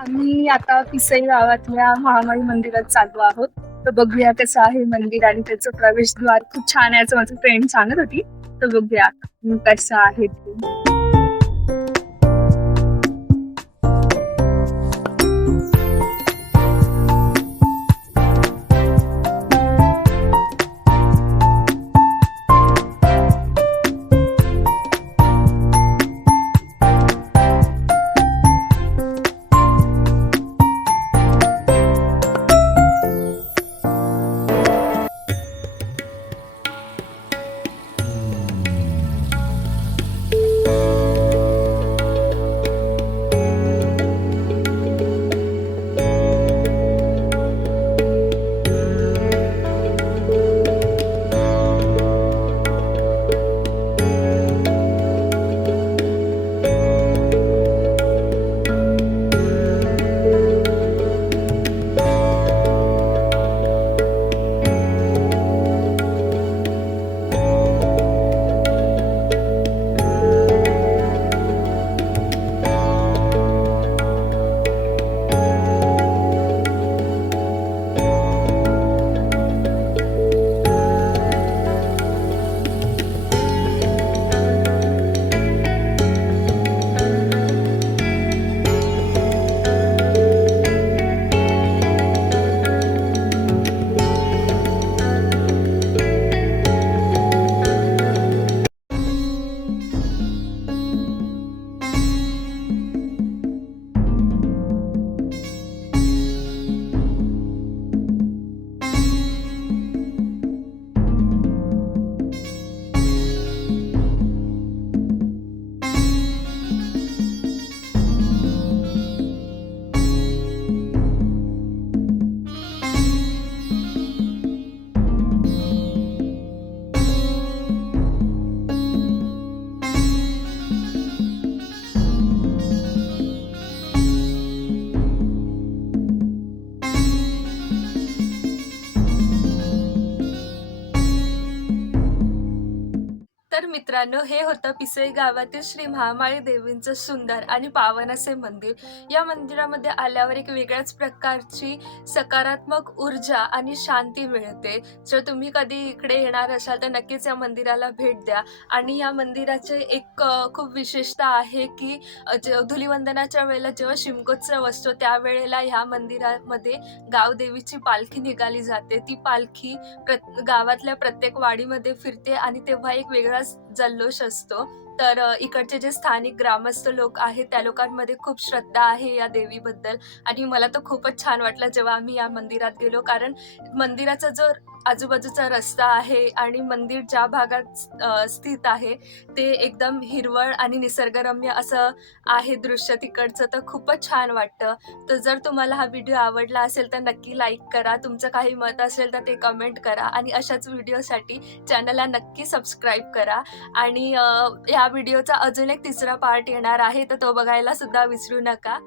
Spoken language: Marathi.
आम्ही आता पिसई गावातल्या महामाई मंदिरात चाललो आहोत. तर बघूया कसं आहे मंदिर आणि त्याचं प्रवेशद्वार खूप छान आहे असं माझी फ्रेंड सांगत होती. तर बघूया कसं आहे ते. तर मित्रांनो, हे होतं पिसई गावातील श्री महामाई देवींचं सुंदर आणि पावन असे मंदिर. या मंदिरामध्ये आल्यावर एक वेगळ्याच प्रकारची सकारात्मक ऊर्जा आणि शांती मिळते. जर तुम्ही कधी इकडे येणार असाल तर नक्कीच या मंदिराला भेट द्या. आणि या मंदिराचे एक खूप विशेषता आहे की धुलिवंदनाच्या वेळेला जेव्हा शिमगोत्सव असतो त्यावेळेला ह्या मंदिरामध्ये गावदेवीची पालखी निघाली जाते. ती पालखी गावातल्या प्रत्येक वाडीमध्ये फिरते आणि तेव्हा एक वेगळाच जल्लोष असतो. तर इकडचे जे स्थानिक ग्रामस्थ लोक आहेत त्या लोकांमध्ये खूप श्रद्धा आहे या देवीबद्दल. आणि मला तर खूपच छान वाटलं जेव्हा आम्ही या मंदिरात गेलो, कारण मंदिराचा जो आजूबाजूचा रस्ता आहे आणि मंदिर ज्या भागात स्थित आहे ते एकदम हिरवळ आणि निसर्गरम्य असं आहे दृश्य तिकडचं, तर खूपच छान वाटतं. तर जर तुम्हाला हा व्हिडिओ आवडला असेल तर नक्की लाईक करा. तुमचं काही मत असेल तर ते कमेंट करा आणि अशाच व्हिडिओसाठी चॅनलला नक्की सबस्क्राईब करा. आणि या व्हिडिओचा अजून एक तिसरा पार्ट येणार आहे, तर तो बघायला सुद्धा विसरू नका.